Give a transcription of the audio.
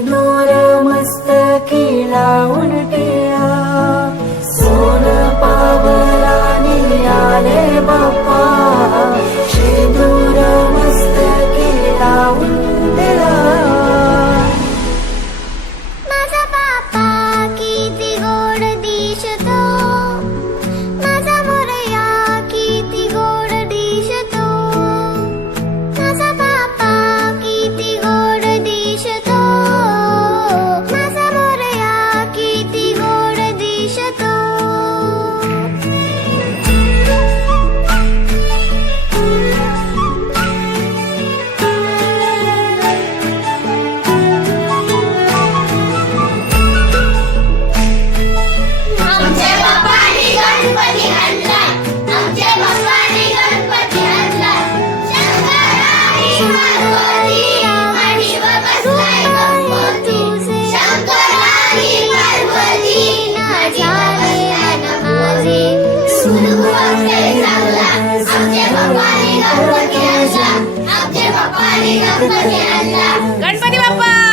दोर मस्त केला उलटे. गणपती बाप्पा!